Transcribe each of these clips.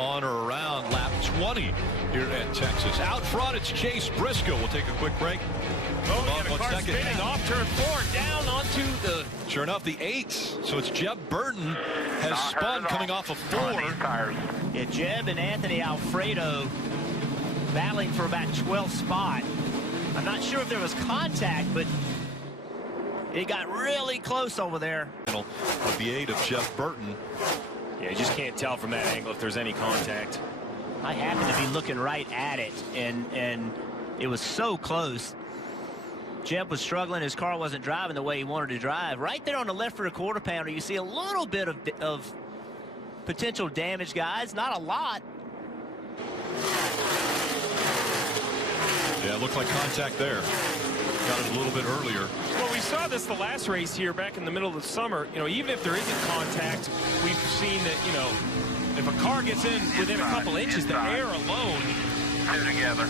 on or around lap 20 here at Texas. Out front, it's Chase Briscoe. We'll take a quick break. Oh, the car spinning off turn 4, down onto the... Sure enough, the 8s. So it's Jeb Burton has spun coming off of 4. Yeah, Jeb and Anthony Alfredo battling for about 12th spot. I'm not sure if there was contact, but it got really close over there. Of the 8 of Jeb Burton. Yeah, you just can't tell from that angle if there's any contact. I happened to be looking right at it, and it was so close. Jeb was struggling. His car wasn't driving the way he wanted to drive. Right there on the left rear quarter pounder, you see a little bit of potential damage, guys. Not a lot. Yeah, it looked like contact there. Got it a little bit earlier. Well, we saw this the last race here back in the middle of the summer. You know, even if there isn't contact, we've seen that, you know, if a car gets in within a couple inches, the air alone. Two together.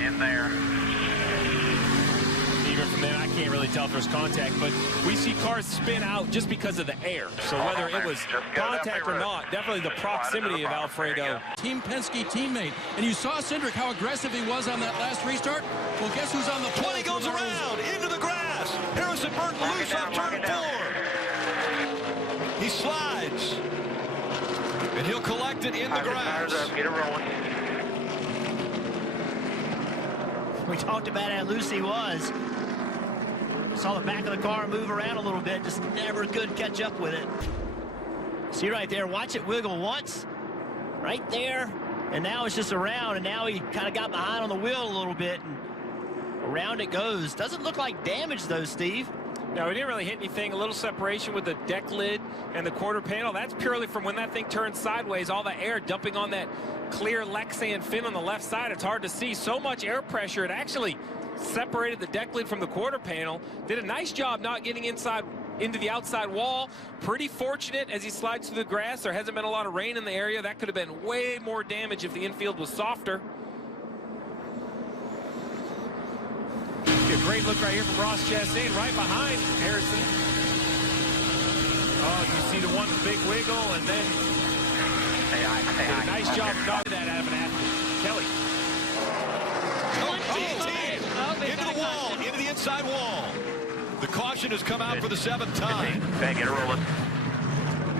In there. Even from there, I can't really tell if there's contact, but we see cars spin out just because of the air. So whether it was contact or not, definitely the proximity of Alfredo. Team Penske teammate. And you saw Cindric, how aggressive he was on that last restart. Well, guess who's on the 20 goes around into the grass. Harrison Burton loose off turn 4. He slides. And he'll collect it in the grass. Get it rolling. We talked about how loose he was. Saw the back of the car move around a little bit, just never could catch up with it. See right there, watch it wiggle once, right there, and now it's just around, and now he kind of got behind on the wheel a little bit, and around it goes. Doesn't look like damage though, Steve. No, he didn't really hit anything. A little separation with the deck lid and the quarter panel. That's purely from when that thing turns sideways, all the air dumping on that clear Lexan fin on the left side. It's hard to see. So much air pressure, it actually separated the deck lid from the quarter panel. Did a nice job not getting inside into the outside wall. Pretty fortunate as he slides through the grass. There hasn't been a lot of rain in the area. That could have been way more damage if the infield was softer. A great look right here from Ross Chastain, right behind Harrison. Oh, you see the one big wiggle, and then did a nice job knocking that out of an athlete. Kelly. Into the wall, into the inside wall. The caution has come out for the 7th time. Get it rolling.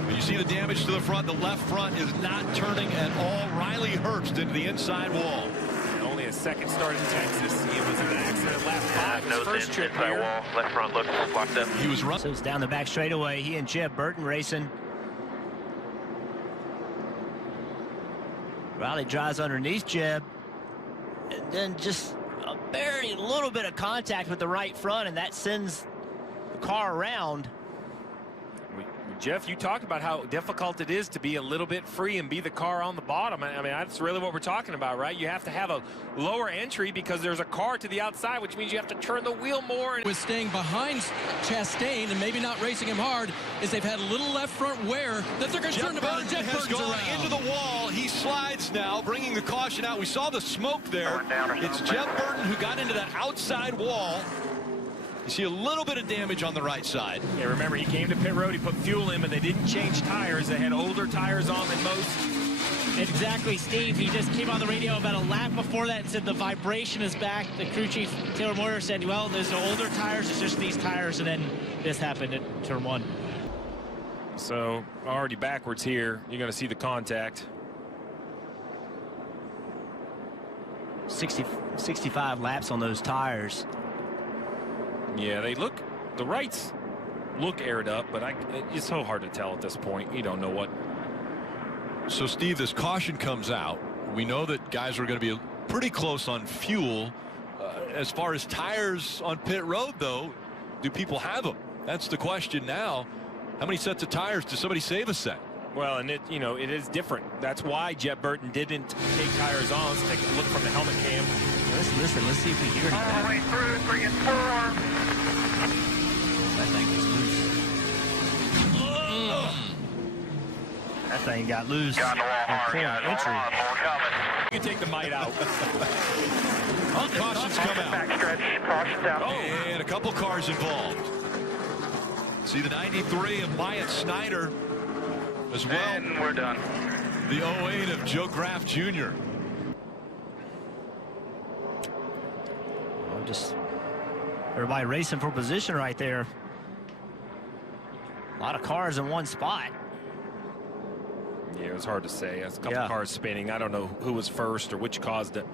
When you see the damage to the front, the left front is not turning at all. Riley Herbst into the inside wall. Only a second start in Texas. He was in an accident lap 5, his first trip here. Wall. Left front looks locked up. He was running. So it's down the back straightaway. He and Jeb Burton racing. Riley drives underneath Jeb, and then just a very little bit of contact with the right front, and that sends the car around. Jeff, you talked about how difficult it is to be a little bit free and be the car on the bottom. I mean, that's really what we're talking about, right? You have to have a lower entry because there's a car to the outside, which means you have to turn the wheel more. With staying behind Chastain and maybe not racing him hard, is they've had a little left front wear that they're concerned about. Jeb Burton has gone into the wall. He slides now, bringing the caution out. We saw the smoke there. It's Jeb Burton who got into that outside wall. You see a little bit of damage on the right side. Yeah, remember, he came to pit road, he put fuel in, but they didn't change tires. They had older tires on than most. Exactly, Steve. He just came on the radio about a lap before that and said the vibration is back. The crew chief, Taylor Moyer, said, well, there's the older tires, it's just these tires, and then this happened at turn 1. So, already backwards here. You're going to see the contact. 65 laps on those tires. Yeah, they look, the rights look aired up, but it's so hard to tell at this point. You don't know what. So, Steve, this caution comes out. We know that guys are going to be pretty close on fuel. As far as tires on pit road, though, do people have them? That's the question now. How many sets of tires? Does somebody save a set? Well, and it is different. That's why Jeb Burton didn't take tires on. Let's take a look from the helmet cam. Listen, let's see if we hear anything. All the way through, 3 and 4. That thing was loose. That thing got loose. Got the wall hard, guys. Entry. More coming. You can take the Myatt out. Cautions come out. Backstretch, cautions out. And a couple cars involved. See the 93 of Myatt Snider as well. And we're done. The 08 of Joe Graf Jr. Just everybody racing for position right there. A lot of cars in one spot. Yeah, it was hard to say. There's a couple Yeah. cars spinning. I don't know who was first or which caused it.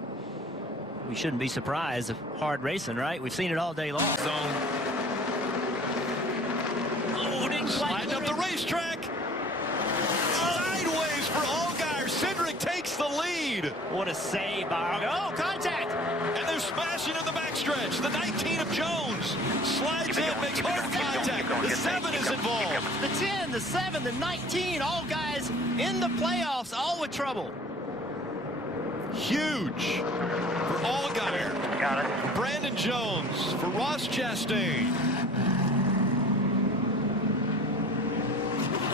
We shouldn't be surprised. Hard racing, right? We've seen it all day long. Zone. Loading, Sliding up the racetrack. Sideways for Allgaier. Cindric takes the lead. What a save by Oh, contact! And they're smashing in the backstretch. The 19 of Jones slides in, makes hard contact. The 7 is involved. The 10, the 7, the 19, all guys in the playoffs, all with trouble. Huge for Allgaier. Got it. For Brandon Jones. For Ross Chastain.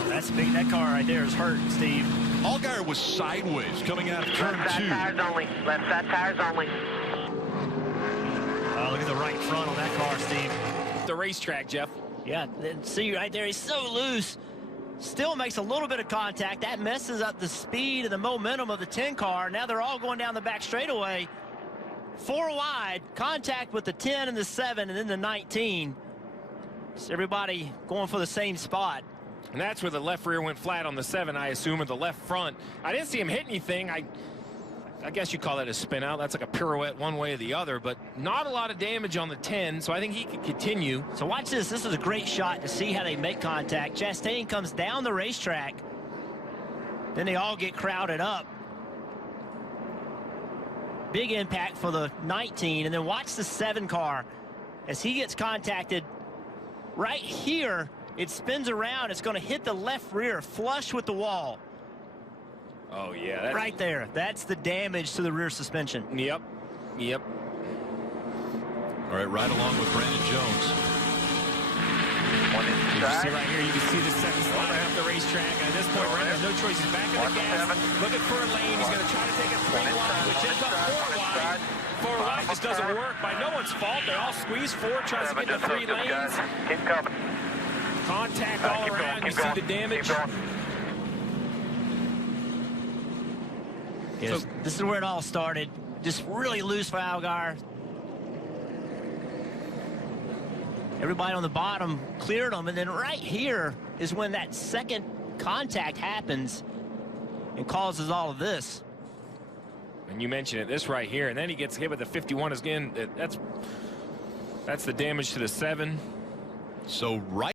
That's big. That car right there is hurt, Steve. Allgaier was sideways coming out of turn Left side 2. tires only. Left side tires only. Oh, look at the right front on that car, Steve. The racetrack, Jeff. Yeah, see right there, he's so loose. Still makes a little bit of contact. That messes up the speed and the momentum of the 10 car. Now they're all going down the back straightaway. 4 wide, contact with the 10 and the 7 and then the 19. So everybody going for the same spot. And that's where the left rear went flat on the 7, I assume, and the left front. I didn't see him hit anything. I guess you call that a spin out. That's like a pirouette one way or the other, but not a lot of damage on the 10, so I think he could continue. So watch this. This is a great shot to see how they make contact. Chastain comes down the racetrack. Then they all get crowded up. Big impact for the 19. And then watch the 7 car. As he gets contacted right here, it spins around. It's going to hit the left rear flush with the wall. Oh, yeah. That's, Right there. That's the damage to the rear suspension. Yep. Yep. All right, right along with Brandon Jones. One You see inside. right here, you can see the 7 sliding up the racetrack. And at this point, Brandon has no choice. He's back in the gas. 1-7. Looking for a lane. He's going to try to take it 3 wide, which ends up 4 wide. 4 wide just doesn't work. By no one's fault. They all squeeze forward, tries to get to 3 lanes. Keep coming. Contact all Keep around. going, You see the damage. Keep going. Yes, this is where it all started. Just really loose for Allgaier. Everybody on the bottom cleared them, and then right here is when that second contact happens and causes all of this. And you mentioned it, this right here, and then he gets hit with the 51 again. That's the damage to the 7. So right